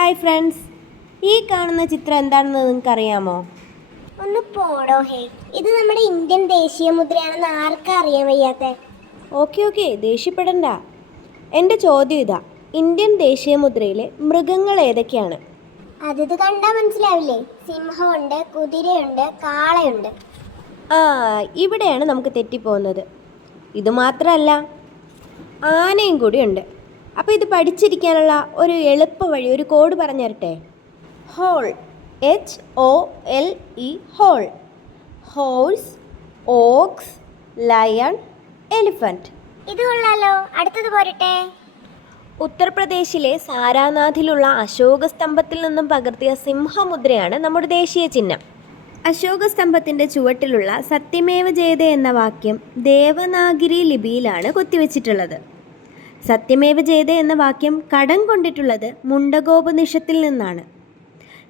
Hi friends, ഈ കാണുന്ന ചിത്രം എന്താണെന്ന് നിങ്ങൾക്കറിയാമോ? ഒന്ന് പോടോ ഹേ, ഇത് നമ്മുടെ ഇന്ത്യൻ ദേശീയ മുദ്രയാണെന്ന് ആർക്കാ അറിയാൻ വയ്യാത്തെ? ഓക്കെ ദേഷ്യപ്പെടണ്ട. എൻ്റെ ചോദ്യം ഇതാ, ഇന്ത്യൻ ദേശീയ മുദ്രയിലെ മൃഗങ്ങൾ ഏതൊക്കെയാണ്? അതിത് കണ്ടാ മനസ്സിലാവില്ലേ? സിംഹമുണ്ട്, കുതിരയുണ്ട്, കാളയുണ്ട്. ആ, ഇവിടെയാണ് നമുക്ക് തെറ്റിപ്പോകുന്നത്. ഇത് മാത്രമല്ല, ആനയും കൂടിയുണ്ട്. അപ്പോൾ ഇത് പഠിച്ചിരിക്കാനുള്ള ഒരു എളുപ്പ വഴി, ഒരു കോഡ് പറഞ്ഞു തരട്ടെ. Hole, HOLE, hole. Horse, ox, lion, elephant. ഇത് കൊള്ളാലോ, അടുത്തത് പോരട്ടെ. ഉത്തർപ്രദേശിലെ സാരാനാഥിലുള്ള അശോക സ്തംഭത്തിൽ നിന്നും പകർത്തിയ സിംഹമുദ്രയാണ് നമ്മുടെ ദേശീയ ചിഹ്നം. അശോക സ്തംഭത്തിൻ്റെ ചുവട്ടിലുള്ള സത്യമേവ ജയതേ എന്ന വാക്യം ദേവനാഗിരി ലിപിയിലാണ് കൊത്തിവെച്ചിട്ടുള്ളത്. സത്യമേവ ജയതേ എന്ന വാക്യം കടം കൊണ്ടിട്ടുള്ളത് മുണ്ടകോപനിഷത്തിൽ നിന്നാണ്.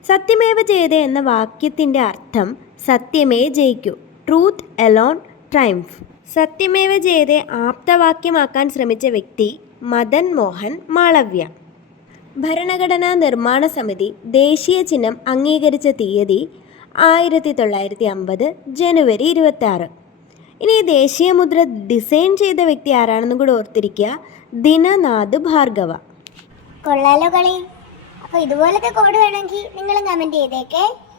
സത്യമേവ ജയതേ എന്ന വാക്യത്തിൻ്റെ അർത്ഥം സത്യമേ ജയിക്കൂ, ട്രൂത്ത് എലോൺ ട്രയംഫ്. സത്യമേവ ജയതേ ആപ്തവാക്യമാക്കാൻ ശ്രമിച്ച വ്യക്തി മദൻ മോഹൻ മാളവ്യ. ഭരണഘടനാ നിർമ്മാണ സമിതി ദേശീയ ചിഹ്നം അംഗീകരിച്ച തീയതി 1950 ജനുവരി 26. ഇനി ഈ ദേശീയ മുദ്ര ഡിസൈൻ ചെയ്ത വ്യക്തി ആരാണെന്നും കൂടെ ഓർത്തിരിക്കുക, ദിനനാഥ് ഭാർഗവ. കൊള്ളാലോ കളി. അപ്പോൾ ഇതുപോലത്തെ കോഡ് വേണമെങ്കിൽ നിങ്ങൾ കമൻറ്റ് ചെയ്തേക്കേ.